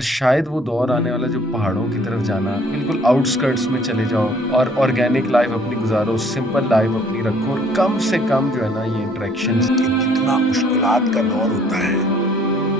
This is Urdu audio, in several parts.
شاید وہ دور آنے والا جو پہاڑوں کی طرف جانا، بالکل آؤٹسکرٹس میں چلے جاؤ اور آرگینک لائف اپنی گزارو، سمپل لائف اپنی رکھو، اور کم سے کم جو ہے نا یہ انٹریکشنز. جتنا مشکلات کا دور ہوتا ہے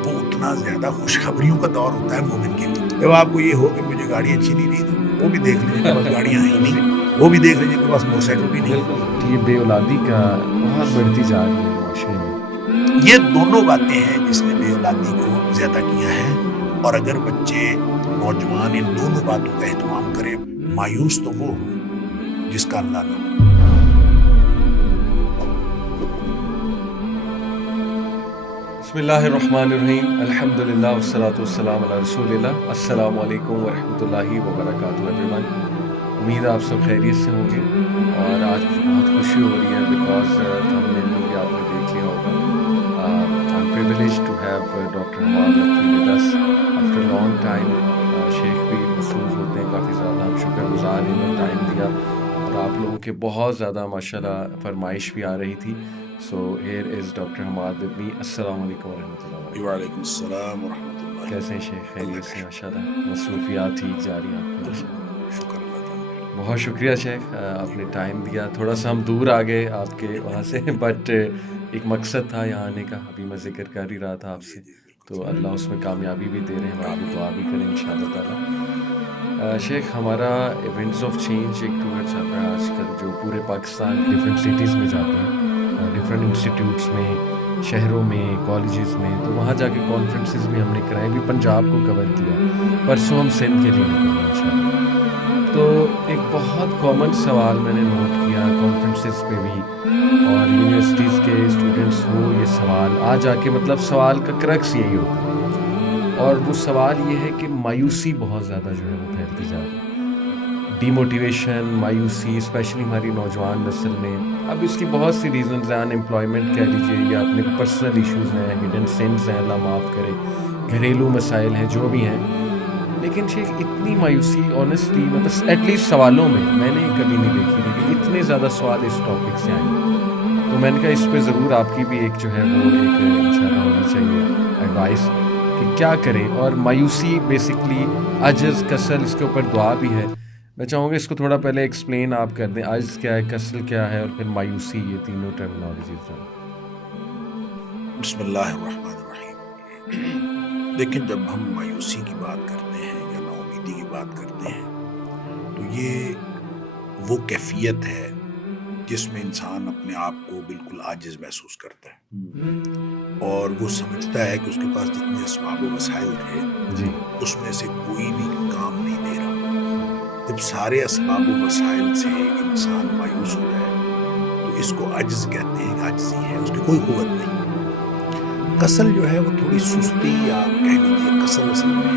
وہ اتنا زیادہ خوشخبریوں کا دور ہوتا ہے مومن کے لیے. جب آپ کو یہ ہو کہ مجھے گاڑی اچھی نہیں رہی تو وہ بھی دیکھ لیجیے کہ بس گاڑیاں ہی نہیں، وہ بھی دیکھ لیجیے کہ بس موٹر سائیکل بھی نہیں. بالکل یہ بے اولادی کا بہت بڑھتی جا رہی ہے معاشرے میں. یہ دونوں باتیں ہیں جس نے بے اولادی کو زیادہ کیا ہے. اور اگر بچے نوجوان ان دونوں باتوں کا اہتمام کریں، مایوس تو وہ ہو جس کا اللہ نہ ہو. بسم اللہ الرحمن الرحیم، الحمدللہ والصلاۃ والسلام علی رسول اللہ. السلام علیکم ورحمۃ اللہ وبرکاتہ ایوریون. امید ہے آپ سب خیریت سے ہوں گے، اور آج مجھے بہت خوشی ہو رہی ہے بیکاز ہم نے بھی آپ نے دیکھ لیا ہوگا. I am privileged to have doctor Hammad Lutfi with us after long time. شیخ بھی مصروف ہوتے ہیں کافی زیادہ، ہم شکر گزار ہیں انہوں نے ٹائم دیا، اور آپ لوگوں کے بہت زیادہ ماشاءاللہ فرمائش بھی آ رہی تھی. So here is Dr. Hamad with me. السلام علیکم ورحمۃ اللہ. وعلیکم السلام ورحمۃ اللہ. کیسے ہیں شیخ؟ خیریت سے ماشاءاللہ؟ مصروفیات ٹھیک جاری ہیں آپ کی؟ شکر اللہ تعالیٰ. بہت شکریہ شیخ، آپ نے ٹائم دیا. تھوڑا سا ہم دور آ گئے آپ کے وہاں سے، بٹ ایک مقصد تھا یہاں آنے کا، ابھی میں ذکر کر ہی رہا تھا آپ سے، تو اللہ اس میں کامیابی بھی دے رہے ہیں، آپ بھی دعا بھی کریں انشاءاللہ تعالیٰ. شیخ ہمارا ایونٹس آف چینج ایک ٹور چل رہا ہے آج کل، جو پورے پاکستان ڈفرینٹ سٹیز میں جاتے ہیں، ڈفرینٹ انسٹیٹیوٹس میں، شہروں میں، کالجز میں. تو وہاں جا کے کانفرنسز بھی ہم نے کرائے، بھی پنجاب کو کور کیا، پرسوں ہم سندھ کے لیے نکلے انشاءاللہ. تو ایک بہت کامن سوال میں نے نوٹ کیا کانفرنسز پہ بھی، اور یونیورسٹیز کے اسٹوڈنٹس وہ یہ سوال آ جا کے، مطلب سوال کا کرکس یہی ہوتا ہے، اور وہ سوال یہ ہے کہ مایوسی بہت زیادہ جو ہے وہ پھیلتی جا رہی ہے. ڈی موٹیویشن، مایوسی، اسپیشلی ہماری نوجوان نسل میں. اب اس کی بہت سی ریزنز ہیں، ان امپلائمنٹ کہہ لیجیے، یا اپنے پرسنل ایشوز ہیں، ہڈن سنس ہیں، اللہ معاف کرے، گھریلو مسائل ہیں، جو بھی ہیں. لیکن شیخ اتنی مایوسی آنیسٹلی، مطلب ایٹ لیسٹ سوالوں میں نے کبھی نہیں دیکھی تھی کہ اتنے زیادہ سوال اس ٹاپک سے آئیں. تو میں نے کہا اس پہ ضرور آپ کی بھی ایک جو ہے وہ ایک انشاءاللہ ہونی چاہیے ایڈوائس کہ کیا کریں. اور مایوسی بیسکلی عجز، کسل، اس کے اوپر دعا بھی ہے. میں چاہوں گا اس کو تھوڑا پہلے ایکسپلین آپ کر دیں، عجز کیا ہے، کسل کیا ہے، اور پھر مایوسی، یہ تینوں ٹرمینالوجیز ہیں. بسم اللہ الرحمن الرحیم. دیکھیں، جب ہم مایوسی کی بات کرتے ہیں یا نا امیدی کی بات کرتے ہیں تو یہ وہ کیفیت ہے جس میں انسان اپنے آپ کو بالکل عاجز محسوس کرتا ہے، اور وہ سمجھتا ہے کہ اس کے پاس جتنے اسباب و وسائل تھے جی، اس میں سے کوئی بھی کام نہیں دے رہا. جب سارے اسباب و وسائل سے انسان مایوس ہو جائے تو اس کو عجز کہتے ہیں. عاجزی ہے، اس کی کوئی قوت نہیں. کسل جو ہے وہ تھوڑی سستی، یا کہہ لیجیے کسل اصل میں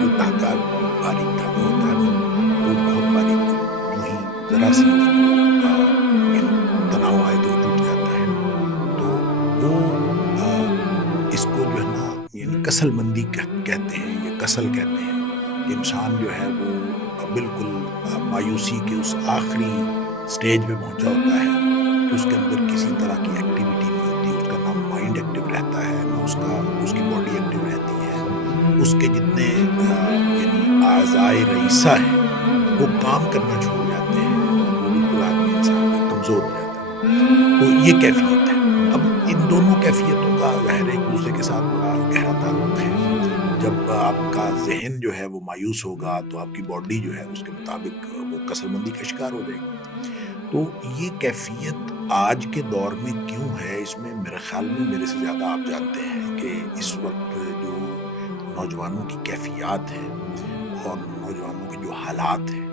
جو دھاگا، باریک دھاگا ہوتا ہے وہ بہت باریک، جو ہی ذرا سی اس کو تناؤ آئے تو ٹوٹ جاتا ہے. تو وہ اس کو جو ہے نا یعنی کسل مندی کہتے ہیں، یا کسل کہتے ہیں، کہ انسان جو ہے وہ بالکل مایوسی کے اس آخری سٹیج پہ پہنچا ہوتا ہے کہ اس کے اندر کسی طرح کی ایکٹیویٹی نہیں ہوتی. اس کا نہ مائنڈ ایکٹیو رہتا ہے، نہ اس کی باڈی ایکٹیو رہتی ہے. اس کے جتنے یعنی اعضائے رئیسہ ہیں وہ کام کرنا چھوڑ جاتے ہیں، وہ بالکل آدمی انسان کمزور ہو جاتا ہے. تو یہ کیفیت ہے. اب ان دونوں کیفیتوں کا ظاہر ایک دوسرے کے ساتھ بڑا گہرا تعلق ہے. جب آپ کا ذہن جو ہے وہ مایوس ہوگا تو آپ کی باڈی جو ہے اس کے مطابق وہ کسل مندی کا شکار ہو جائے گی. تو یہ کیفیت آج کے دور میں کیوں ہے، اس میں میرے خیال میں میرے سے زیادہ آپ جانتے ہیں کہ اس وقت جو نوجوانوں کی کیفیات ہیں اور نوجوانوں کے جو حالات ہیں،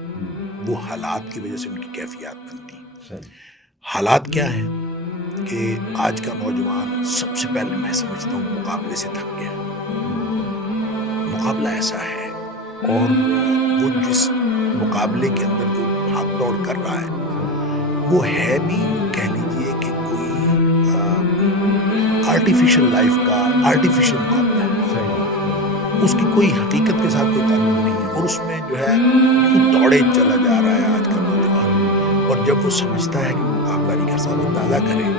وہ حالات کی وجہ سے ان کی کیفیات بنتی ہیں. حالات کیا ہیں کہ آج کا نوجوان سب سے پہلے میں سمجھتا ہوں مقابلے سے تھک گیا. مقابلہ ایسا ہے، اور وہ جس مقابلے کے اندر جو بھاگ دوڑ کر رہا ہے وہ ہے بھی کہہ لیجیے کہ کوئی آرٹیفیشل لائف کا آرٹیفیشل مقابلہ ہے. اس کی کوئی حقیقت کے ساتھ کوئی تعلق نہیں ہے، اور اس میں جو ہے دوڑے چلا جا رہا ہے آج کا نوجوان. اور جب وہ سمجھتا ہے کہ مقابلہ نہیں کر سکتا، اندازہ کریں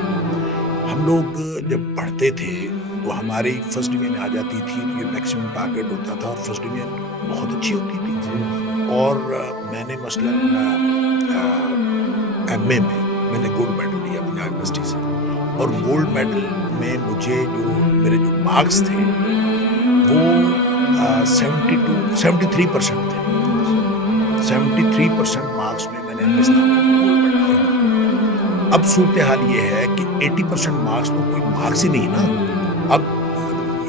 ہم لوگ جب پڑھتے تھے تو ہماری فرسٹ ڈویژن آ جاتی تھی تو یہ میکسیمم ٹارگیٹ ہوتا تھا اور فرسٹ ڈویژن بہت اچھی ہوتی تھی. اور میں نے مثلاً ایم اے میں نے گولڈ میڈل لیا پنجاب یونیورسٹی سے, اور گولڈ میڈل میں مجھے جو میرے جو مارکس تھے وہ 73% تھے. 73% مارکس میں نے ایم اے اسلامیہ میں گولڈ میڈل لیا. اب صورتحال یہ ہے کہ 80% مارکس تو کوئی مارکس ہی نہیں نا. اب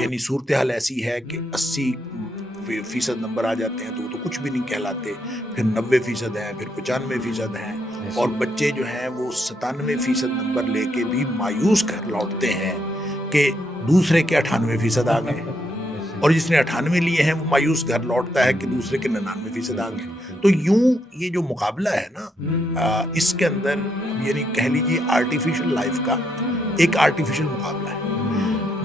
یعنی صورتحال ایسی ہے کہ 80% نمبر آ جاتے ہیں تو وہ تو کچھ بھی نہیں کہلاتے, پھر 90% ہیں, پھر 95% ہیں, اور بچے جو ہیں وہ 97% نمبر لے کے بھی مایوس گھر لوٹتے ہیں کہ دوسرے کے 98% آ گئے, اور جس نے 98 لیے ہیں وہ مایوس گھر لوٹتا ہے کہ دوسرے کے 99% آ گئے. تو یوں یہ جو مقابلہ ہے نا اس کے اندر یعنی کہہ لیجیے آرٹیفیشل لائف کا ایک آرٹیفیشل مقابلہ ہے.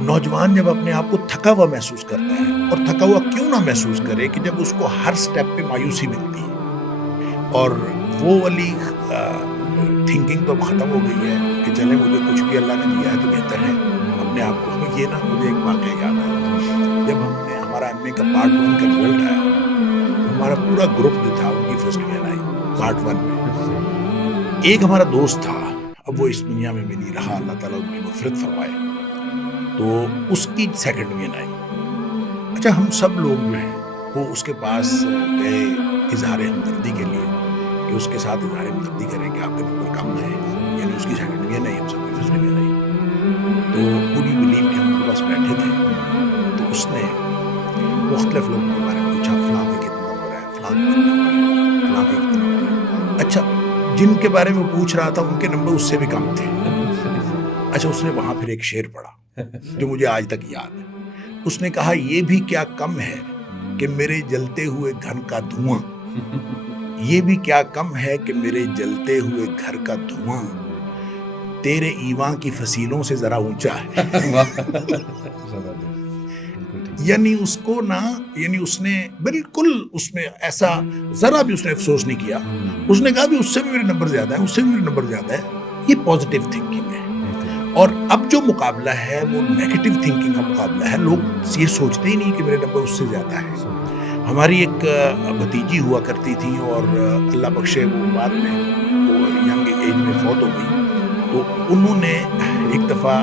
نوجوان جب اپنے آپ کو تھکا ہوا محسوس کرتا ہے, اور تھکا ہوا کیوں نہ محسوس کرے کہ جب اس کو ہر سٹیپ پہ مایوسی ملتی ہے, اور وہ والی تھنکنگ تو اب ختم ہو گئی ہے کہ چلیں مجھے کچھ بھی اللہ نے دیا ہے تو بہتر ہے اپنے آپ کو. یہ نا مجھے ایک واقعہ یاد ہے, جب ہمارا ایم اے کا پارٹ 1 کا رزلٹ آیا تو ہمارا پورا گروپ جو تھا ان کی فرسٹ ڈویژن آئی پارٹ 1 میں. ایک ہمارا دوست تھا, اب وہ اس دنیا میں بھی نہیں رہا, اللہ تعالیٰ ان کی مغفرت فرمائے, تو اس کی سیکنڈ ڈویژن آئی. اچھا ہم سب لوگ جو ہیں وہ اس کے پاس گئے اظہار ہمدردی کے لیے کہ اس کے ساتھ اظہار ہمدردی کریں کہ آپ کے نمبر کم ہے, یعنی اس کی سیکنڈ ڈویژن آئی, ہم سب کی فرسٹ ڈویژن آئی. تو پوری بلیو کہ ہم ان کے پاس بیٹھے تھے تو اس نے مختلف لوگوں کے بارے میں پوچھا, فلاں کے کتنا نمبر ہے, فلاں کے کتنا نمبر ہے, فلاں کے کتنا نمبر ہے. اچھا جن کے بارے میں پوچھ رہا تھا ان کے نمبر اس سے بھی کم تھے. اچھا اس نے وہاں پھر ایک شعر پڑھا جو مجھے آج تک یاد ہے. اس نے کہا یہ بھی کیا کم ہے کہ میرے جلتے ہوئے گھر کا دھواں, یہ بھی کیا کم ہے کہ میرے جلتے ہوئے گھر کا دھواں تیرے ایوان کی فصیلوں سے ذرا اونچا ہے. یعنی اس کو نا یعنی اس نے بالکل اس میں ایسا ذرا بھی اس نے افسوس نہیں کیا. اس نے کہا بھی اس سے بھی میرے نمبر زیادہ ہے, اس سے بھی میرے نمبر زیادہ ہے. یہ پازیٹیو تھنکنگ ہے. اور اب جو مقابلہ ہے وہ نیگیٹو تھنکنگ کا مقابلہ ہے. لوگ یہ سوچتے ہی نہیں کہ میرے نمبر اس سے زیادہ ہے. ہماری ایک بھتیجی ہوا کرتی تھی اور اللہ بخشے وہ بعد میں وہ ینگ ایج میں فوت ہو گئی. تو انہوں نے ایک دفعہ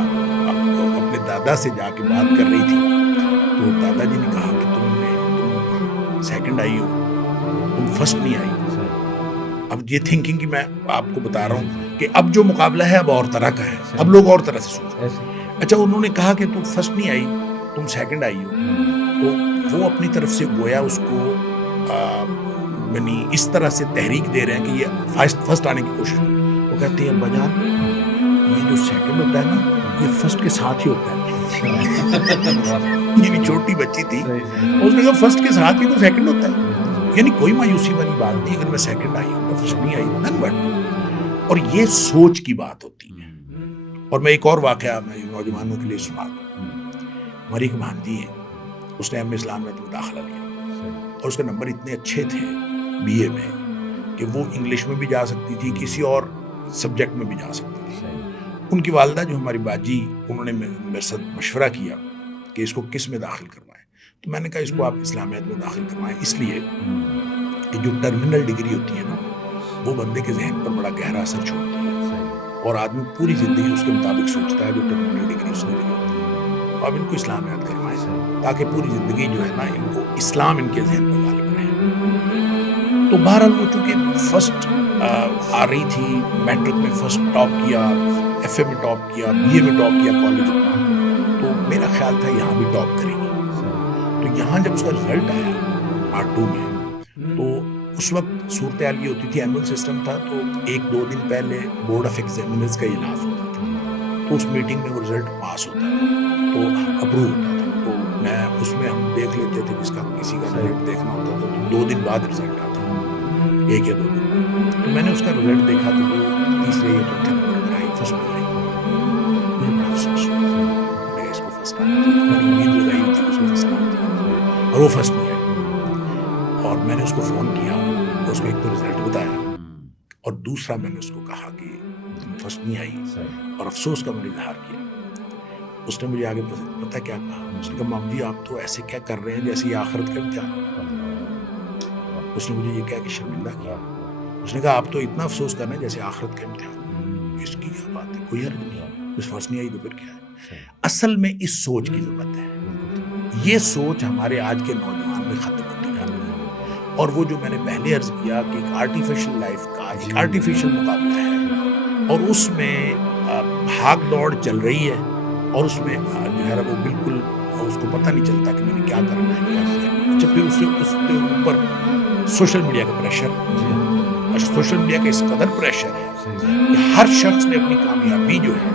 اپنے دادا سے جا کے بات کر رہی تھی, تو دادا جی نے کہا کہ تم سیکنڈ آئی ہو, تم فرسٹ نہیں آئی. اب یہ تھنکنگ کی میں آپ کو بتا رہا ہوں کہ اب جو مقابلہ ہے اب اور طرح کا ہے, اب لوگ اور طرح سے سوچ رہے ہیں. اچھا انہوں نے کہا کہ تم فرسٹ نہیں آئی, تم سیکنڈ آئی ہو, تو وہ اپنی طرف سے گویا اس کو یعنی اس طرح سے تحریک دے رہے ہیں کہ یہ فرسٹ آنے کی کوشش. وہ کہتے ہیں ابا جان یہ جو سیکنڈ ہوتا ہے نا یہ فرسٹ کے ساتھ ہی ہوتا ہے. یہ چھوٹی بچی تھی, اس نے کہا فرسٹ کے ساتھ ہی تو سیکنڈ ہوتا ہے. یعنی کوئی مایوسی والی بات نہیں اگر میں سیکنڈ آئی ہوں, میں فرسٹ نہیں آئی ہوں. اور یہ سوچ کی بات ہوتی ہے. اور میں ایک اور واقعہ میں نوجوانوں کے لیے سنا دوں. ہماری ایک بھانجی ہے, اس نے ایم اے اسلام میں داخلہ لیا اور اس کے نمبر اتنے اچھے تھے بی اے میں کہ وہ انگلش میں بھی جا سکتی تھی, کسی اور سبجیکٹ میں بھی جا سکتی تھی. ان کی والدہ جو ہماری باجی, انہوں نے میرے ساتھ مشورہ کیا کہ اس کو کس میں داخل کروائیں. تو میں نے کہا اس کو آپ اسلامیات میں داخل کروائیں, اس لیے کہ جو ٹرمینل ڈگری ہوتی ہے نا وہ بندے کے ذہن پر بڑا گہرا اثر چھوڑتی ہے, اور آدمی پوری زندگی اس کے مطابق سوچتا ہے جو ٹرمینل ڈگری اس نے لی ہوتی ہے. تو آپ ان کو اسلامیات کروائیں تاکہ پوری زندگی جو ہے نا ان کو اسلام ان کے ذہن پر غالب رہے. تو بہرحال وہ چونکہ فرسٹ آ رہی تھی, میٹرک میں فرسٹ ٹاپ کیا, ایف اے میں ٹاپ کیا, بی اے میں ٹاپ کیا کالج میں, تو میرا خیال تھا یہاں بھی ٹاپ کریں گے. تو یہاں جب اس کا رزلٹ آیا پارٹ 2 میں, تو اس وقت صورتحال یہ ہوتی تھی, اینول سسٹم تھا, تو 1-2 دن پہلے بورڈ آف ایگزامینرز کا اجلاس ہوتا تھا. تو اس میٹنگ میں وہ رزلٹ پاس ہوتا تھا تو اپروو ہوتا تھا. تو میں اس میں ہم دیکھ لیتے تھے جس کا کسی کا رزلٹ دیکھنا ہوتا تھا تو 2 دن بعد رزلٹ آتا, 1 یا 2 دن. تو میں نے اس کا رزلٹ دیکھا تو وہ تیسرے یا چوتھے نمبر پر آئی, فرسٹ پر آئی. مجھے بڑا افسوس ہوا, میں اس کو فرسٹ آنا تھی, میں نے امید لگائی ہوئی تھی اس کو فرسٹ آنا تھی, اور وہ فرسٹ نہیں آئی. اور میں نے اس کو فون کیا, اس کو ایک تو رزلٹ بتایا, اور دوسرا میں نے اس کو کہا کہ تم فرسٹ نہیں آئی, اور افسوس کا میں نے اظہار کیا. اس نے مجھے آگے پتہ کیا کہا، اس نے کہا مام جی آپ تو ایسے کیا کر رہے ہیں جیسے یہ آخرت کا امتحان ہے۔ اس نے مجھے یہ کہا کہ شرمندہ کیا، اس نے کہا آپ تو اتنا افسوس کر رہے ہیں جیسے آخرت کا امتحان، اس کی کیا بات ہے، کوئی حرج نہیں، اس فرض نہیں آئی تو پھر کیا ہے۔ اصل میں اس سوچ کی ضرورت ہے، یہ سوچ ہمارے آج کے نوجوان میں ختم ہوتی جا رہی ہے، اور وہ جو میں نے پہلے عرض کیا کہ ایک آرٹیفیشل لائف کا ایک آرٹیفیشل مقابلہ ہے، اور اس میں بھاگ دوڑ چل رہی ہے، اور اس میں جو ہے وہ بالکل اس کو پتہ نہیں چلتا کہ میں نے کیا کرنا ہے کیا کرنا ہے۔ اچھا پھر اس کے اوپر سوشل میڈیا کا پریشر، اور سوشل میڈیا کا اس قدر پریشر ہے کہ ہر شخص نے اپنی کامیابی جو ہے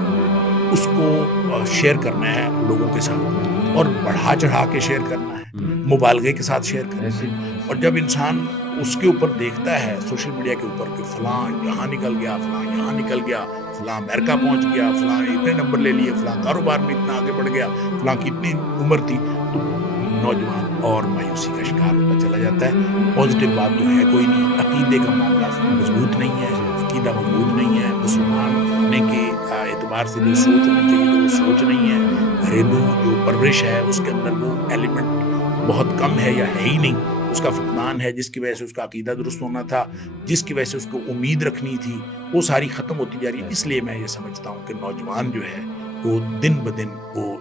اس کو شیئر کرنا ہے لوگوں کے ساتھ، اور بڑھا چڑھا کے شیئر کرنا ہے، مبالغے کے ساتھ شیئر کرنا ہے۔ اور جب انسان اس کے اوپر دیکھتا ہے سوشل میڈیا کے اوپر کہ فلاں یہاں نکل گیا، فلاں یہاں نکل گیا، فلاں امریکہ پہنچ گیا، فلاں اتنے نمبر لے لیے، فلاں کاروبار میں اتنا آگے بڑھ گیا، فلاں کی اتنی عمر تھی، تو نوجوان اور مایوسی کا شکار ہوتا چلا جاتا ہے۔ پازیٹیو بات تو ہے کوئی نہیں، عقیدے کا معاملہ مضبوط نہیں ہے، عقیدہ مضبوط نہیں ہے، مسلمان ہونے کے اعتبار سے جو سوچ ہونی چاہیے تو وہ سوچ نہیں ہے، گھریلو جو پرورش ہے اس کے اندر وہ ایلیمنٹ بہت کم ہے یا ہے ہی نہیں، اس کا فقدان ہے، جس کی وجہ سے اس کا عقیدہ درست ہونا تھا، جس کی وجہ سے اس کو امید رکھنی تھی، وہ ساری ختم ہوتی جا رہی ہے۔ اس لیے میں یہ سمجھتا ہوں کہ نوجوان جو ہے وہ دن بدن وہ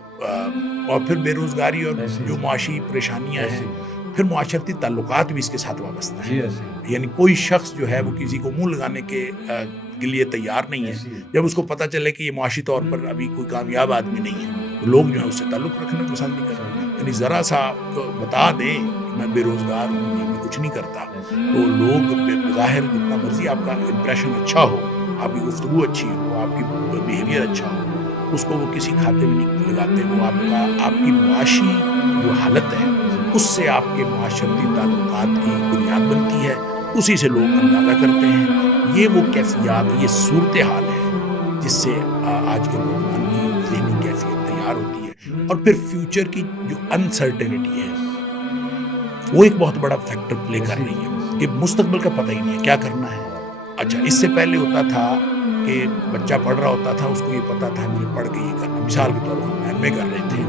اور پھر بے روزگاری اور جو معاشی پریشانیاں ہیں، پھر معاشرتی تعلقات بھی اس کے ساتھ وابستہ ہیں، یعنی کوئی شخص جو ہے وہ کسی کو منہ لگانے کے لیے تیار نہیں ہے۔ جب اس کو پتہ چلے کہ یہ معاشی طور پر ابھی کوئی کامیاب آدمی نہیں ہے تو لوگ جو ہے اس سے تعلق رکھنا پسند نہیں کرتے۔ یعنی ذرا سا بتا دیں کہ میں بے روزگار ہوں یا میں کچھ نہیں کرتا تو لوگ بظاہر جتنا مرضی آپ کا امپریشن اچھا ہو، آپ کی گفتگو اچھی ہو، آپ کی بیہیویئر اچھا ہو، اس کو وہ کسی کھاتے میں نہیں لگاتے۔ وہ آپ کی معاشی جو حالت ہے اس سے آپ کے معاشرتی تعلقات کی بنیاد بنتی ہے، اسی سے لوگ اندازہ کرتے ہیں۔ یہ وہ کیفیات، یہ صورتحال ہے جس سے آج کے نوجوان کی ذہنی کیفیت تیار ہوتی ہے، اور پھر فیوچر کی جو انسرٹینٹی ہے وہ ایک بہت بڑا فیکٹر پلے کر رہی ہے کہ مستقبل کا پتہ ہی نہیں ہے کیا کرنا ہے۔ اچھا اس سے پہلے ہوتا تھا کہ بچہ پڑھ رہا ہوتا تھا، اس کو یہ پتا تھا میں نے پڑھ کے یہ کرنا، مثال کے طور پر ہم ایم اے کر رہے تھے،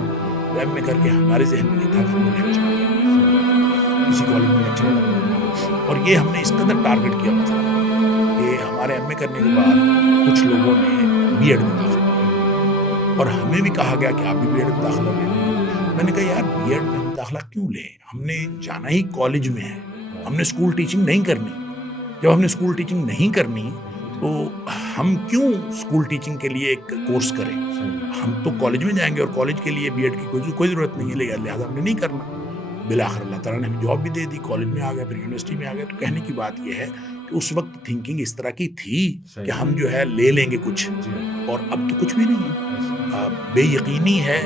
تو ایم اے کر کے ہمارے ذہن میں یہ تھا کہ ہم لیکچرر کسی کالج میں لیکچرر لگنا، اور یہ ہم نے اس قدر ٹارگٹ کیا تھا کہ ہمارے ایم اے کرنے کے بعد کچھ لوگوں نے بی ایڈ میں داخلہ لیا، اور ہمیں بھی کہا گیا کہ آپ بھی بی ایڈ میں داخلہ لیں۔ میں نے کہا یار بی ایڈ میں داخلہ کیوں لیں، ہم نے جانا ہی کالج میں ہے، ہم نے اسکول ٹیچنگ نہیں کرنی۔ جب ہم نے اسکول ٹیچنگ نہیں کرنی تو ہم کیوں اسکول ٹیچنگ کے لیے ایک کورس کریں، ہم تو کالج میں جائیں گے، اور کالج کے لیے بی ایڈ کی کوئی ضرورت نہیں ہے، لہٰذا ہم نے نہیں کرنا۔ بالآخر اللہ تعالیٰ نے ہمیں جاب بھی دے دی، کالج میں آ گیا، پھر یونیورسٹی میں آ گیا۔ تو کہنے کی بات یہ ہے کہ اس وقت تھنکنگ اس طرح کی تھی کہ ہم جو ہے لے لیں گے کچھ، اور اب تو کچھ بھی نہیں ہے۔ بے یقینی ہے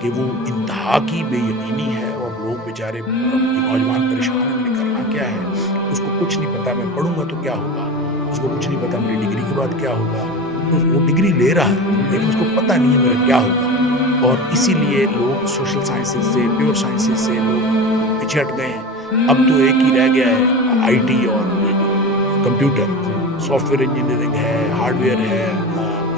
کہ وہ انتہا کی بے یقینی ہے، اور لوگ بیچارے نوجوان پریشان ہیں، میں نے کرنا کیا ہے، اس کو کچھ نہیں پتا میں پڑھوں گا تو کیا ہوگا، اس کو کچھ نہیں پتا میری ڈگری کے بعد کیا ہوگا، وہ ڈگری لے رہا ہے لیکن اس کو پتہ نہیں ہے میرا کیا ہوگا، اور اسی لیے لوگ سوشل سائنسز سے، پیور سائنسز سے لوگ پیچھے ہٹ گئے ہیں۔ اب تو ایک ہی رہ گیا ہے آئی ٹی اور یہ جو کمپیوٹر، سافٹ ویئر انجینئرنگ ہے، ہارڈ ویئر ہے،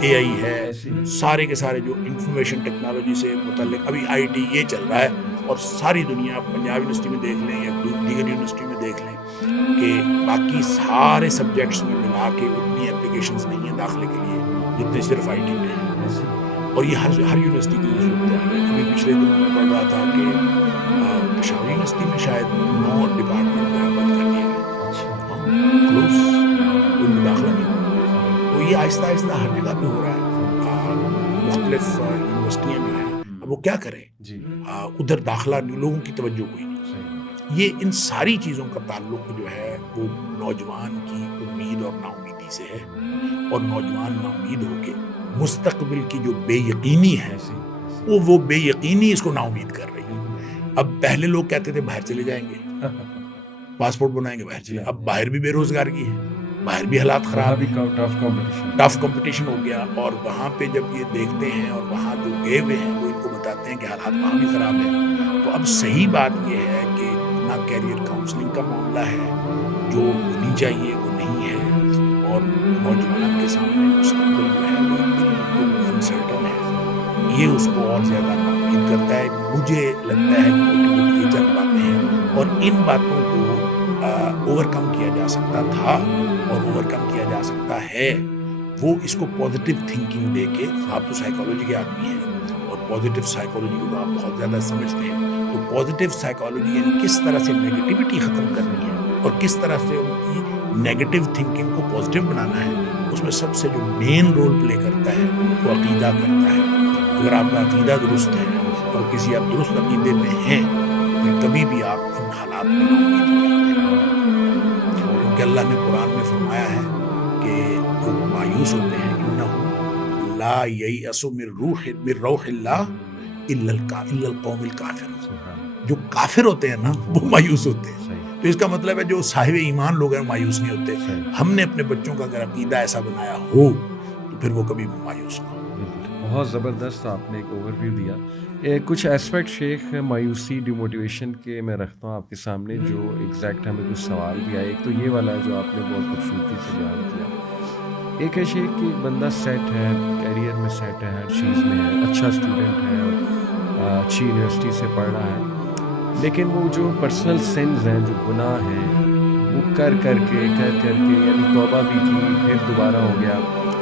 اے آئی ہے، سارے کے سارے جو انفارمیشن ٹیکنالوجی سے متعلق ابھی آئی ٹی یہ چل رہا ہے، اور ساری دنیا پنجاب یونیورسٹی میں دیکھ لیں یا دیگر یونیورسٹی میں دیکھ لیں کہ باقی سارے سبجیکٹس میں ملا کے اتنی اپلیکیشنز نہیں ہیں داخلے کے لیے جتنے صرف آئی ٹی میں ہیں، اور یہ ہر یونیورسٹی کی صورت ہے۔ ابھی پچھلے دنوں میں پڑھ رہا تھا کہ پشاور یونیورسٹی میں شاید 9 ڈپارٹمنٹ بند کر دیا ہے، کلوز، ان میں داخلہ نہیں ہوا۔ تو یہ آہستہ آہستہ ہر جگہ پہ ہو رہا ہے، مختلف یونیورسٹیاں جو ہیں اب وہ کیا کریں، ادھر داخلہ لوگوں کی توجہ کوئی نہیں۔ یہ ان ساری چیزوں کا تعلق جو ہے وہ نوجوان کی امید اور نا امیدی سے ہے، اور نوجوان نا امید ہو کے مستقبل کی جو بے یقینی ہے وہ بے یقینی اس کو نا امید کر رہی ہے۔ اب پہلے لوگ کہتے تھے باہر چلے جائیں گے، پاسپورٹ بنائیں گے باہر چلے، اب باہر بھی بے روزگاری ہے، باہر بھی حالات خراب ہیں، ٹف کمپٹیشن ہو گیا، اور وہاں پہ جب یہ دیکھتے ہیں اور وہاں جو گئے ہوئے ہیں وہ ان کو بتاتے ہیں کہ حالات وہاں بھی خراب ہیں۔ تو اب صحیح بات یہ ہے کہ نہ کیریئر کاؤنسلنگ کا معاملہ ہے، جو ہونی چاہیے وہ نہیں ہے، اور نوجوان کے سامنے مستقبل جو ہے وہ بالکل انسرٹن ہے۔ یہ اس کو اور زیادہ ناامید کرتا ہے. مجھے لگتا ہے کہ موٹی موٹی یہ چند باتیں ہیں اور ان باتوں کو اوور کم کیا جا سکتا تھا اور اوور کم کیا جا سکتا ہے. وہ اس کو پازیٹیو تھنکنگ دے کے, آپ تو سائیکالوجی کے آدمی ہیں اور پازیٹیو سائیکالوجی کو آپ بہت زیادہ سمجھتے ہیں, تو پازیٹیو سائیکالوجی یعنی کس طرح سے نیگیٹیوٹی ختم کرنی ہے اور کس طرح سے ان کی نیگیٹیو تھنکنگ کو پازیٹیو بنانا ہے. اس میں سب سے جو مین رول پلے کرتا ہے وہ عقیدہ کرتا ہے. اگر آپ کا عقیدہ درست ہے اور کسی آپ درست عقیدے میں ہیں تو پھر کبھی بھی آپ ان حالات میں ناامید نہیں ہوتے, کیونکہ اللہ نے قرآن میں فرمایا ہے کہ جو مایوس ہوتے ہیں انہم لا ییأس من روح اللہ الا القوم الکافرون. جو کافر ہوتے ہیں نا وہ مایوس ہوتے ہیں. تو اس کا مطلب ہے جو صاحب ایمان لوگ ہیں مایوس نہیں ہوتے. ہم نے اپنے بچوں کا اگر عقیدہ ایسا بنایا ہو تو پھر وہ کبھی مایوس نہ ہو. بہت زبردست آپ نے ایک اوور ویو دیا. کچھ اسپیکٹ شیخ مایوسی ڈیموٹیویشن کے میں رکھتا ہوں آپ کے سامنے, جو ایگزیکٹ ہمیں کچھ سوال بھی آئے. ایک تو یہ والا ہے جو آپ نے بہت خوبصورتی سے بیان کیا. ایک ہے شیخ کہ ایک بندہ سیٹ ہے, کیریئر میں سیٹ ہے, ہر چیز میں ہے, اچھا اسٹوڈنٹ ہے اور اچھی یونیورسٹی سے پڑھ رہا ہے, لیکن وہ جو پرسنل سنز ہیں, جو گناہ ہیں, وہ کر کے یعنی توبہ بھی کی پھر دوبارہ ہو گیا.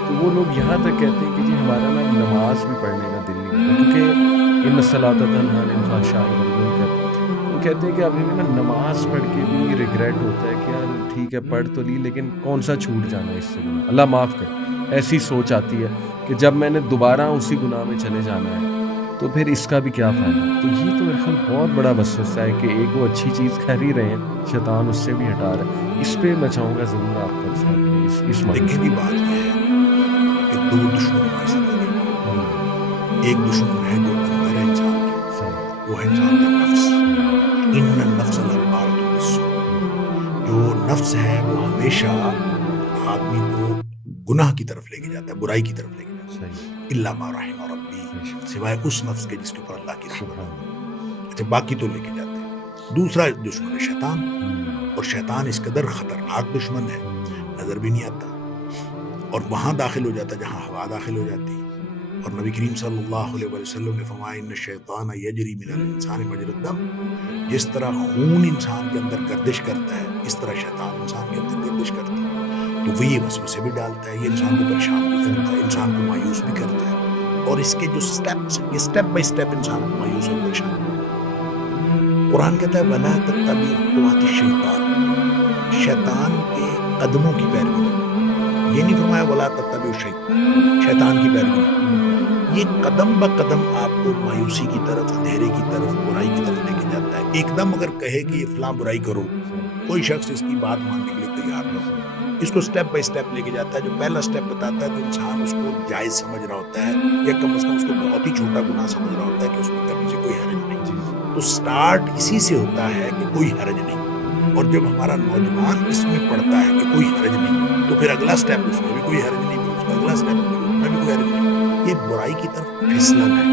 تو وہ لوگ یہاں تک کہتے ہیں کہ جی ہمارا نا نماز بھی پڑھنے کا دل نہیں ہے, کیونکہ ان الصلاۃ تنہی عن الفحشاء والمنکر. وہ کہتے ہیں کہ ابھی بھی نا نماز پڑھ کے بھی ریگریٹ ہوتا ہے کہ یار ٹھیک ہے پڑھ تو لی, لیکن کون سا چھوٹ جانا ہے اس سے, اللہ معاف کر. ایسی سوچ آتی ہے کہ جب میں نے دوبارہ اسی گناہ میں چلے جانا ہے تو پھر اس کا بھی کیا فائدہ. تو یہ تو میرے خیال بہت بڑا وسوسہ ہے کہ ایک وہ اچھی چیز کر ہی رہے ہیں, شیطان اس سے بھی ہٹا رہا ہے. اس پہ میں چاہوں گا ضرور آپ کا اس دیکھیں بھی بات یہ ہے کہ دو دشمن ہماری زندگی میں. ایک دشمن ہے جو اندر ہے انسان کے, وہ ہے انسان کا نفس. ان النفس لامارۃ بالسوء. جو نفس ہے وہ ہمیشہ آدمی کو گناہ کی طرف لے کے جاتا ہے, برائی کی طرف لے کے جاتا ہے. الا ما رحم ربی, سوائے اس نفس کے جس کے اوپر اللہ کی رحمت ہو. اچھا باقی تو لے کے جاتے ہیں. دوسرا دشمن ہے شیطان, اور شیطان اس قدر خطرناک دشمن ہے نظر بھی نہیں آتا, اور وہاں داخل ہو جاتا جہاں ہوا داخل ہو جاتی. اور نبی کریم صلی اللہ علیہ وسلم نے فرمایا ان الشیطان یجری من الانسان مجری الدم. جس طرح خون انسان کے اندر گردش کرتا ہے اس طرح شیطان انسان کے اندر گردش کرتا ہے. تو وہ یہ وسوسے بھی ڈالتا ہے, یہ انسان کو پریشان بھی کرتا ہے, انسان کو مایوس بھی کرتا ہے. اور اس کے جو سٹیپس, یہ سٹیپ بائی سٹیپ انسان کو مایوس اور پریشان. قرآن کہتا ہے وَلَا تَتَّبِعْ خُطُوَاتِ الشَّيْطَانِ, شیطان کے قدموں کی پیروی. یہ نہیں فرمایا وَلَا تَتَّبِعُ الشَّيْطَانَ, شیطان کی پیروی. یہ قدم با قدم آپ کو مایوسی کی طرف, اندھیرے کی طرف, برائی کی طرف لے کے جاتا ہے. ایک دم اگر کہے کہ یہ فلاں برائی کرو, کوئی شخص اس کی بات ماننے کے لیے تیار نہ ہو. اس کو سٹیپ بائی سٹیپ لے کے جاتا ہے. جو پہلا سٹیپ بتاتا ہے تو انسان اس کو جائز سمجھ رہا ہوتا ہے, یا کم از کم اس کو بہت ہی چھوٹا گناہ سمجھ رہا ہوتا ہے کہ اس میں کرنے سے کوئی حرج نہیں. تو سٹارٹ اسی سے ہوتا ہے کہ کوئی حرج نہیں. اور جب ہمارا نوجوان اس میں پڑھتا ہے کہ کوئی حرج نہیں, تو پھر اگلا سٹیپ اس میں بھی کوئی حرج نہیں, پھر اس کا اگلا سٹیپ اس میں بھی کوئی حرج نہیں. یہ برائی کی طرف پھسلن ہے,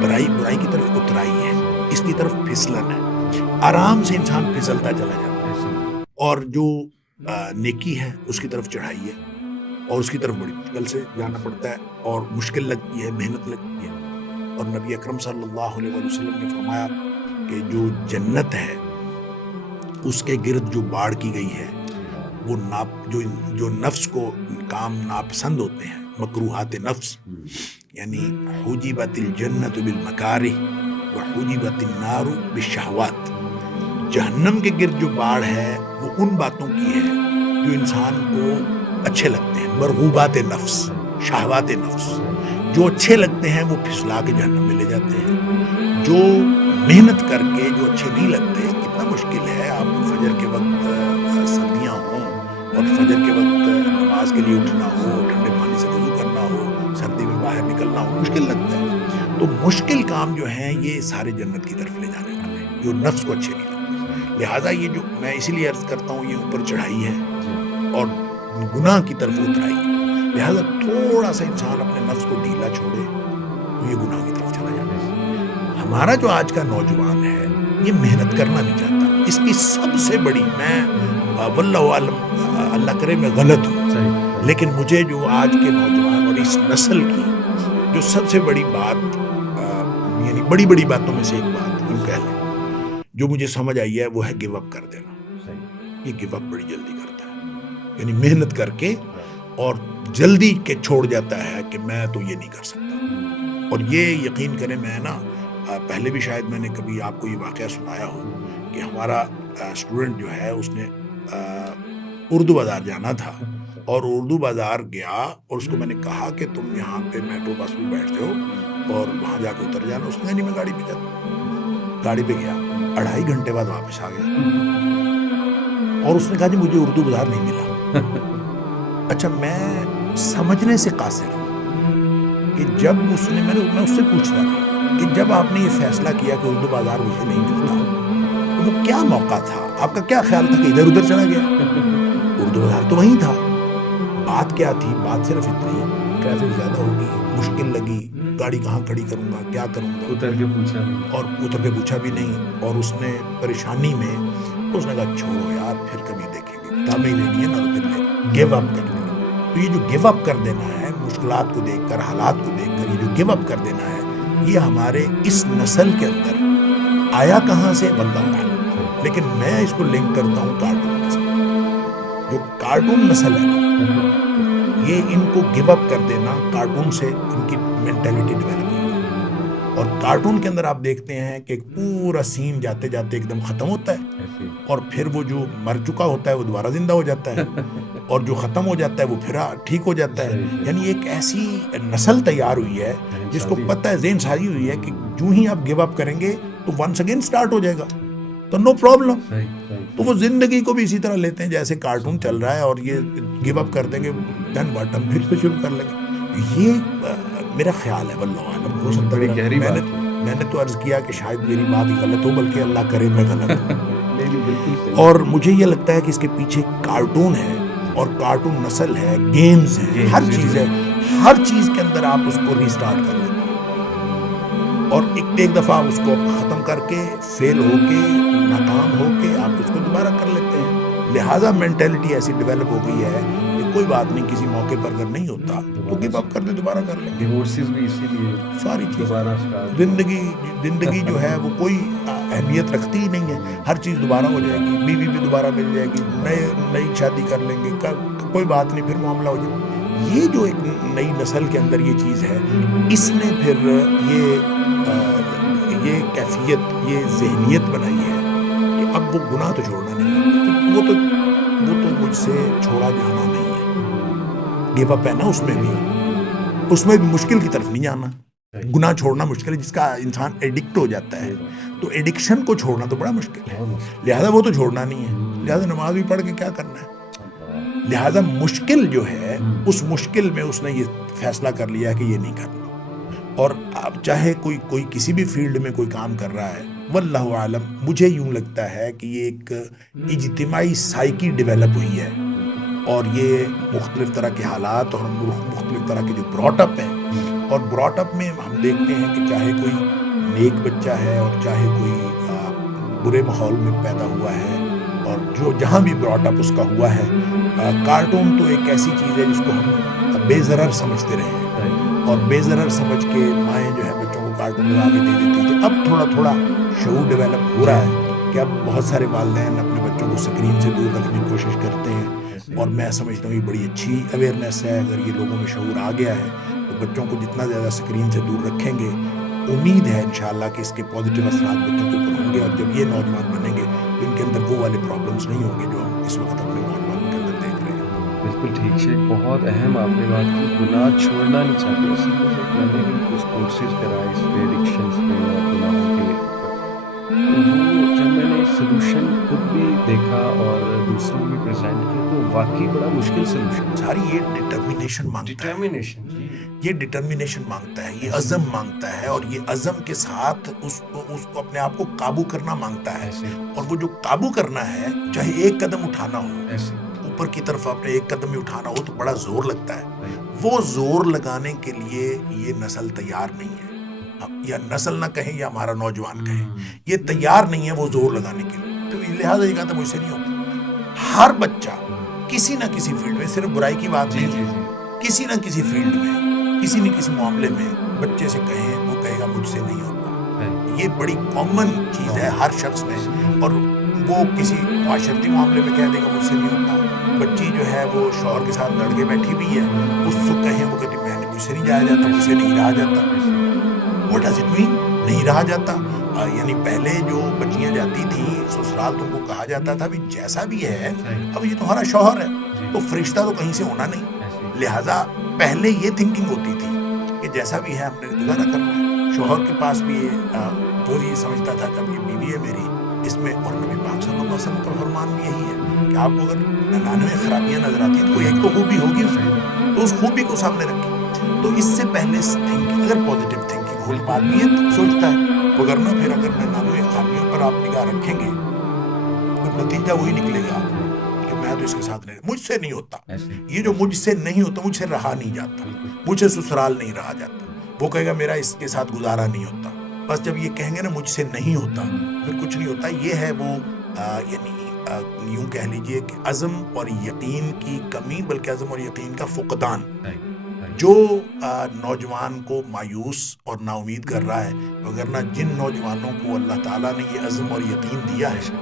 برائی کی طرف اترائی ہے, اس کی طرف پھسلن ہے. آرام سے انسان پھسلتا چلا جاتا ہے, اور جو نیکی ہے اس کی طرف چڑھائی ہے, اور اس کی طرف بڑی مشکل سے جانا پڑتا ہے, اور مشکل لگتی ہے, محنت لگتی ہے. اور نبی اکرم صلی اللہ علیہ وسلم نے فرمایا کہ جو جنت ہے اس کے گرد جو باڑ کی گئی ہے, وہ جو نفس کو کام ناپسند ہوتے ہیں, مکروہات نفس, یعنی حجبت الجنت بالمکارہ وحجبت النار بالشہوات. جہنم کے گرد جو باڑ ہے وہ ان باتوں کی ہے جو انسان کو اچھے لگتے ہیں, مرغوبات نفس, شہوات نفس. جو اچھے لگتے ہیں وہ پھسلا کے جہنم میں لے جاتے ہیں. جو محنت کر کے جو اچھے نہیں لگتے, کتنا مشکل ہے آپ فجر کے وقت سردیاں ہوں اور فجر کے وقت نماز کے لیے اٹھنا ہو, ٹھنڈے پانی سے وضو کرنا ہو, سردی میں باہر نکلنا ہو, مشکل لگتا ہے. تو مشکل کام جو ہیں یہ سارے جنت کی طرف لے جانے والے ہیں جو نفس کو اچھے نہیں لگتے. لہٰذا یہ جو میں اسی لیے عرض کرتا ہوں, یہ اوپر چڑھائی ہے اور گناہ کی طرف اترائی ہے. لہٰذا تھوڑا سا انسان اپنے نفس کو ڈھیلا چھوڑے تو یہ گناہ کی طرف چلا جاتا ہے. ہمارا جو آج کا نوجوان ہے یہ محنت کرنا نہیں چاہتا. اس کی سب سے بڑی, میں واللہ عالم, اللہ کرے میں غلط ہوں, لیکن مجھے جو آج کے نوجوان اور اس نسل کی جو سب سے بڑی بات یعنی بڑی بڑی باتوں میں سے ایک بات یوں کہہ لیں جو مجھے سمجھ آئی ہے وہ ہے گیو اپ کر دینا. یہ گیو اپ بڑی جلدی کرتا ہے, یعنی محنت کر کے اور جلدی کے چھوڑ جاتا ہے کہ میں تو یہ نہیں کر سکتا. اور یہ یقین کریں, میں نا پہلے بھی شاید میں نے کبھی آپ کو یہ واقعہ سنایا ہو کہ ہمارا اسٹوڈنٹ جو ہے اس نے اردو بازار جانا تھا اور اردو بازار گیا اور اس کو میں نے کہا کہ تم یہاں پہ میٹرو بس میں بیٹھتے ہو اور وہاں جا کے اتر جانا. اس نے نہیں, میں گاڑی پہ جاتا. گاڑی پہ گیا, 2.5 گھنٹے بعد واپس آ گیا اور اس نے کہا جی مجھے اردو بازار نہیں ملا. اچھا, میں سمجھنے سے قاصر ہوں کہ جب میں اس سے پوچھتا تھا کہ جب آپ نے یہ فیصلہ کیا کہ اردو بازار مجھے نہیں ملتا تو وہ کیا موقع تھا, آپ کا کیا خیال تھا کہ ادھر ادھر چلا گیا؟ اردو بازار تو وہیں تھا. بات کیا تھی؟ بات صرف اتنی, ٹریفک زیادہ ہوگی, مشکل لگی, گاڑی کہاں کھڑی کروں گا, کیا کروں گا, اتر کے پوچھا نہیں, اور اتر کے پوچھا بھی نہیں. اور اس نے پریشانی میں اس نے کہا چھوڑو یار پھر کبھی دیکھیں گے, کتابیں ہی لینی ہے نا تو پھر لے, گیو اپ کر دیں. تو یہ جو گیو اپ کر دینا ہے مشکلات کو دیکھ کر, حالات کو دیکھ کر, یہ جو گیو اپ کر دینا ہے یہ ہمارے اس نسل کے اندر آیا کہاں سے واللہ اعلم. لیکن میں اس کو لنک کرتا ہوں کارٹون نسل. جو کارٹون نسل ہے نا, یہ ان کو گیو اپ کر دینا, کارٹون سے ان کی مینٹیلٹی ڈیولپ ہوئی ہے. اور کارٹون کے اندر آپ دیکھتے ہیں کہ ایک پورا سین جاتے جاتے ایک دم ختم ہوتا ہے اور پھر وہ جو مر چکا ہوتا ہے وہ دوبارہ زندہ ہو جاتا ہے اور جو ختم ہو جاتا ہے وہ پھر ٹھیک ہو جاتا ہے. یعنی ایک ایسی نسل تیار ہوئی ہے جس کو پتہ ہے, ذہن سازی ہوئی ہے کہ جو ہی آپ گیو اپ کریں گے تو ونس اگین سٹارٹ ہو جائے گا, تو نو پرابلم. تو وہ زندگی کو بھی اسی طرح لیتے ہیں جیسے کارٹون چل رہا ہے, اور یہ گیو اپ کر دیں گے دین واٹ, ہم پھر سے شروع کر لیں گے. یہ میرا خیال ہے واللہ عالم. ہو سکتا ہے میں نے تو عرض کیا کہ شاید میری بات غلط ہو, بلکہ اللہ کرے میں غلط ہوں. اور مجھے یہ لگتا ہے کہ اس کے پیچھے کارٹون ہے اور کارٹون نسل ہے, گیمز ہیں, ہر چیز ہے. ہر چیز کے اندر آپ اس کو ریسٹارٹ کر لیتے ہیں اور ایک دفعہ آپ اس کو ختم کر کے, فیل ہو کے, ناکام ہو کے آپ اس کو دوبارہ کر لیتے ہیں. لہٰذا مینٹیلٹی ایسی ڈیولپ ہو گئی ہے کہ کوئی بات نہیں, کسی موقع پر اگر نہیں ہوتا تو گیو اپ کر دے, دوبارہ کر لیں. ڈیورسز بھی اسی لیے, ساری چیز دوبارہ زندگی جو ہے وہ کوئی اہمیت رکھتی ہی نہیں ہے. ہر چیز دوبارہ ہو جائے گی, بیوی بھی دوبارہ مل جائے گی, نئی شادی کر لیں گے, کوئی بات نہیں, پھر معاملہ ہو جائے گا. یہ جو ایک نئی نسل کے اندر یہ چیز ہے, اس نے پھر یہ کیفیت, یہ ذہنیت بنائی ہے کہ اب وہ گناہ تو چھوڑنا نہیں ہے, وہ تو مجھ سے چھوڑا جانا نہیں ہے. گیو اپ ہے نا, اس میں بھی مشکل کی طرف نہیں جانا. گناہ چھوڑنا مشکل ہے, جس کا انسان ایڈکٹ ہو جاتا ہے تو ایڈکشن کو چھوڑنا تو بڑا مشکل ہے. لہذا وہ تو چھوڑنا نہیں ہے, لہذا نماز بھی پڑھ کے کیا کرنا ہے. لہذا مشکل جو ہے, اس مشکل میں اس نے یہ فیصلہ کر لیا کہ یہ نہیں کرنا. اور اب چاہے کوئی کسی بھی فیلڈ میں کوئی کام کر رہا ہے, واللہ عالم, مجھے یوں لگتا ہے کہ یہ ایک اجتماعی سائیکی ڈیولپ ہوئی ہے اور یہ مختلف طرح کے حالات اور مختلف طرح کے جو براٹ اپ ہیں, اور براٹ اپ میں ہم دیکھتے ہیں کہ چاہے کوئی نیک بچہ ہے اور چاہے کوئی برے ماحول میں پیدا ہوا ہے, اور جو جہاں بھی براٹ اپ اس کا ہوا ہے, کارٹون تو ایک ایسی چیز ہے جس کو ہم بے ضرر سمجھتے رہے ہیں, اور بے ضرر سمجھ کے مائیں جو ہے بچوں کو کارٹون لگا کے دے دیتی ہیں. تو اب تھوڑا شعور ڈیولپ ہو رہا ہے کہ اب بہت سارے والدین اپنے بچوں کو اسکرین سے دور رکھنے کی کوشش کرتے ہیں, اور میں سمجھتا ہوں یہ بڑی اچھی اویئرنیس ہے. اگر یہ لوگوں میں شعور آ گیا ہے تو بچوں کو جتنا زیادہ اسکرین سے دور رکھیں گے, امید ہے انشاءاللہ کہ اس کے پازیٹیو اثرات بچوں کے اوپر ہوں گے, اور جب یہ نوجوان بنیں گے تو ان کے اندر وہ والے پرابلمس نہیں ہوں گے جو ہم اس وقت اپنے نوجوانوں کے اندر دیکھ رہے ہیں. بالکل ٹھیک شیخ, بہت اہم آپ نے بات کی. گناہ چھوڑنا نہیں چاہتے, اسی لیے میں نے بھی کچھ کورسز کرائے اس پہ, ایڈکشنس پہ اور گناہوں کے. وہ جب میں نے سلوشن خود بھی دیکھا اور دوسروں کو بھی پریزنٹ کیا تو واقعی بڑا مشکل سلوشن. ساری یہ ڈٹرمینیشن مانگتا ہے, یہ ڈٹرمینیشن مانگتا ہے, یہ عزم مانگتا ہے, اور یہ عزم کے ساتھ اس کو اپنے آپ کو قابو کرنا مانگتا ہے. اور وہ جو قابو کرنا ہے, چاہے ایک قدم اٹھانا ہو, اوپر کی طرف اپنے ایک قدم ہی اٹھانا ہو تو بڑا زور لگتا ہے. وہ زور لگانے کے لیے یہ نسل تیار نہیں ہے, یا نسل نہ کہیں یا ہمارا نوجوان کہیں, یہ تیار نہیں ہے وہ زور لگانے کے لیے. تو لہٰذا یہ کہتا مجھ سے نہیں ہوتا. ہر بچہ کسی نہ کسی فیلڈ میں, صرف برائی کی بات نہیں ہے, کسی نہ کسی فیلڈ میں, کسی نہ کسی معاملے میں بچے سے کہیں وہ کہے گا مجھ سے نہیں ہوتا. یہ بڑی کامن چیز ہے ہر شخص میں, اور وہ کسی معاشرتی معاملے میں کہہ دے گا مجھ سے نہیں ہوتا. بچی جو ہے وہ شوہر کے ساتھ لڑ کے بیٹھی ہوئی ہے, اس کو کہیں وہ کہتی میں مجھ سے نہیں جایا جاتا, مجھ سے نہیں رہا جاتا. واٹ ڈز اٹ مین نہیں رہا جاتا؟ یعنی پہلے جو بچیاں جاتی تھیں سسرال تم کو کہا جاتا تھا بھی جیسا بھی ہے اب یہ تمہارا شوہر ہے تو فرشتہ تو کہیں سے ہونا نہیں. لہٰذا پہلے یہ تھنکنگ ہوتی تھی کہ جیسا بھی ہے ہم نے گزارا کرنا ہے. شوہر کے پاس بھی وہ یہ سمجھتا تھا کہ اب یہ بیوی ہے میری, اس میں, اور نبی پاک صلی اللہ علیہ وسلم کا فرمان بھی یہی ہے کہ آپ کو اگر 99 خرابیاں نظر آتی ہیں تو کوئی ایک تو خوبی ہوگی اس میں, تو اس خوبی کو سامنے رکھیں. تو اس سے پہلے تھنکنگ, اگر پازیٹیو تھنکنگ ہو تو آدمی یہ سوچتا ہے, وگرنہ پھر اگر 99 خرابیوں پر آپ نگاہ رکھیں گے تو نتیجہ وہی نکلے گا کہ میں تو اس کے ساتھ نہیں, مجھ سے نہیں ہوتا. یہ جو مجھ سے نہیں ہوتا, مجھ سے رہا نہیں جاتا, مجھ سے سسرال نہیں رہا جاتا, وہ کہے گا میرا اس کے ساتھ گزارا نہیں ہوتا. بس جب یہ کہیں گے نا مجھ سے نہیں ہوتا پھر کچھ نہیں ہوتا. یہ ہے وہ یعنی یوں کہہ لیجئے کہ عزم اور یقین کی کمی, بلکہ عزم اور یقین کا فقدان جو نوجوان کو مایوس اور نا امید کر رہا ہے. وگرنہ جن نوجوانوں کو اللہ تعالیٰ نے یہ عزم اور یقین دیا ہے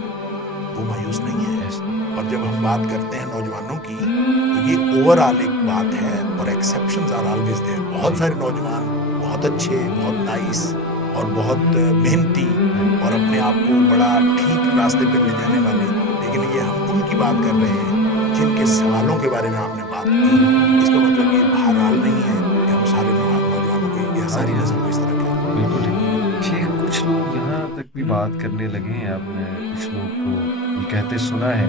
وہ مایوس نہیں ہے. اور جب ہم بات کرتے ہیں نوجوانوں کی تو یہ اوور آل ایک بات ہے, اور ایکسیپشنز آر آلویز دیئر. بہت سارے نوجوان بہت اچھے, بہت نائس اور بہت محنتی اور اپنے آپ کو بڑا ٹھیک راستے پہ لے جانے والے, لیکن یہ ہم ان کی بات کر رہے ہیں جن کے سوالوں کے بارے میں آپ نے بات کی. اس کا مطلب یہ بہرحال نہیں ہے کہ ہم سارے نوجوانوں کی یا ساری نسل کو اس طرح کہیں. بالکل شیخ, کچھ لوگ یہاں تک بھی بات کرنے لگے ہیں, آپ نے کچھ لوگ کو یہ کہتے سنا ہے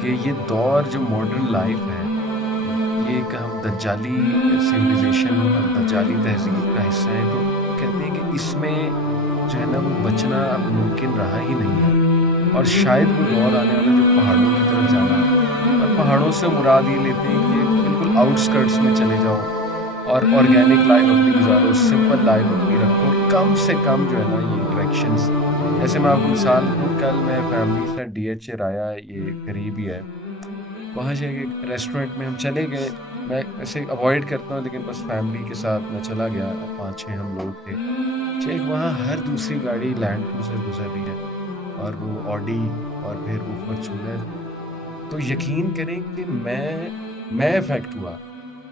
کہ یہ دور جو ماڈرن لائف ہے یہ ایک ہم دجالی سویلائزیشن اور دجالی تہذیب کا حصہ ہے. تو کہتے ہیں کہ اس میں جو ہے نا وہ بچنا اب ممکن رہا ہی نہیں ہے, اور شاید وہ دور آنے والا جو پہاڑوں کی طرف جانا, اور پہاڑوں سے مراد یہ لیتے ہیں کہ بالکل آؤٹ اسکرٹس میں چلے جاؤ اور آرگینک لائف اپنی گزارو, سمپل لائف اپنی رکھو, کم سے کم جو ہے نا یہ انٹریکشنز. جیسے میں آپ کو مثال دوں, کل میں فیملی سے DH آیا, یہ قریب ہی ہے, وہاں سے ایک ریسٹورینٹ میں ہم چلے گئے. میں ایسے اوائڈ کرتا ہوں لیکن بس فیملی کے ساتھ میں چلا گیا, 5-6 ہم لوگ تھے. شیخ وہاں ہر دوسری گاڑی لینڈ کروزر گزر رہی ہے, اور وہ آڈی اور پھر وہ فارچونر. تو یقین کریں کہ میں افیکٹ ہوا.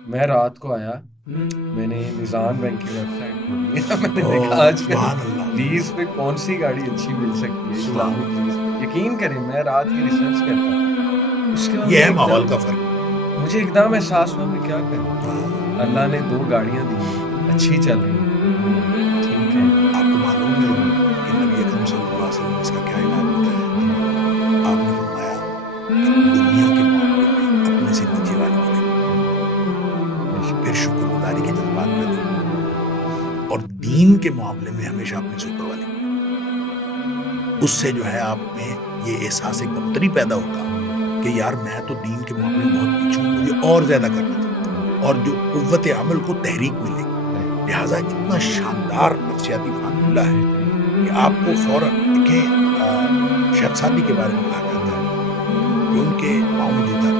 میں رات کو آیا, میں نے نظام بینک کی ویب سائٹ کھولی ہے, میں نے دیکھا آج کل لیز پہ کون سی گاڑی اچھی مل سکتی ہے اسلامک لیز. یقین کریں میں رات کی ریسرچ کرتا, اس کے بعد یہ ہے ماحول کا فرق. مجھے ایک دم احساس ہوا میں کیا کروں, اللہ نے 2 گاڑیاں دی ہیں, اچھی چل رہی ہیں, ٹھیک ہے. آپ کو معلوم ہے کہ نبی اکرم صلی اللہ علیہ وسلم اس کا کیا اعلان ہوتا ہے؟ آپ نے فرمایا کہ دنیا کے معاملے میں اپنے سے نیچے والے کو دیکھو, پھر شکر گزاری کے جذبات میں دو, اور دین کے معاملے میں ہمیشہ اپنے سے اوپر والے کو. اس سے جو ہے آپ میں یہ احساس کمتری پیدا ہوگا کہ یار میں تو دین کے معاملے میں بہت پیچھے ہوں, مجھے اور زیادہ کرنا چاہتا, اور جو قوت عمل کو تحریک ملے گی. لہٰذا اتنا شاندار نفسیاتی فارمولہ ہے کہ آپ کو فوراً دیکھیں, شیخ سعدی کے بارے میں کہا جاتا ہے کہ ان کے پاؤں میں جوتا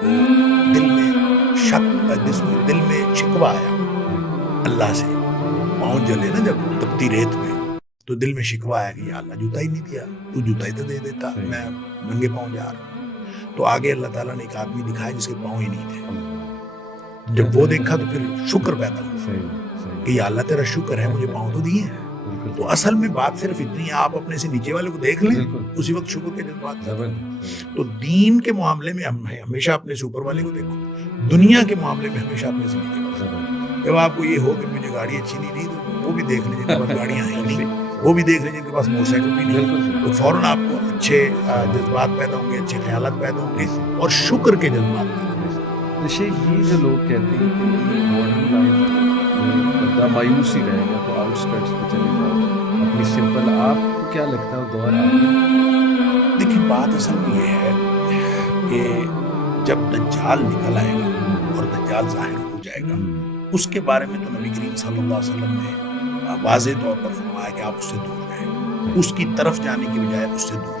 تو دل میں شک, جس میں دل میں شکوہ آیا اللہ سے, پاؤں جلے نا جب تپتی ریت میں, تو دل میں شکوہ آیا کہ یا اللہ جوتا ہی نہیں دیا, تو جوتا ہی تو دے دیتا, میں ننگے پاؤں جا رہا ہوں. تو آگے اللہ تعالیٰ نے ایک آدمی دکھایا جس کے پاؤں ہی نہیں تھے. جب وہ دیکھا تو پھر شکر پیدا ہوا کہ یا اللہ تیرا شکر ہے مجھے پاؤں تو دیے ہیں. تو اصل میں بات صرف اتنی ہے, آپ اپنے سے نیچے والے کو دیکھ لیں, اسی وقت شکر کے جذبات. تو دین کے معاملے میں ہمیشہ اپنے سے اوپر والے کو دیکھو, دنیا کے معاملے میں ہمیشہ اپنے سے نیچے والے. جب آپ کو یہ ہو کہ مجھے گاڑی اچھی نہیں دی تو وہ بھی دیکھ لیں جن کے پاس گاڑیاں ہیں نہیں, وہ بھی دیکھ لیں جن کے پاس موٹر سائیکل بھی نہیں, تو فوراً آپ کو اچھے جذبات پیدا ہوں گے, اچھے خیالات پیدا ہوں گے, اور شکر کے جذبات پیدا ہوں گے. یہ جو لوگ کہتے ہیں کہ ماڈرن لائف میں بندہ مایوس ہی رہے گا تو آؤٹ اسکرٹس پہ چلے جاؤ اپنی سمپل, آپ کو کیا لگتا ہے دور آ گیا؟ دیکھیں بات اصل میں یہ ہے کہ جب دجال نکل آئے گا اور دجال ظاہر ہو جائے گا, اس کے بارے میں تو نبی کریم صلی اللہ علیہ وسلم نے واضح طور پر فرمایا کہ آپ اس سے دور رہیں, اس کی طرف جانے کی بجائے اس سے دور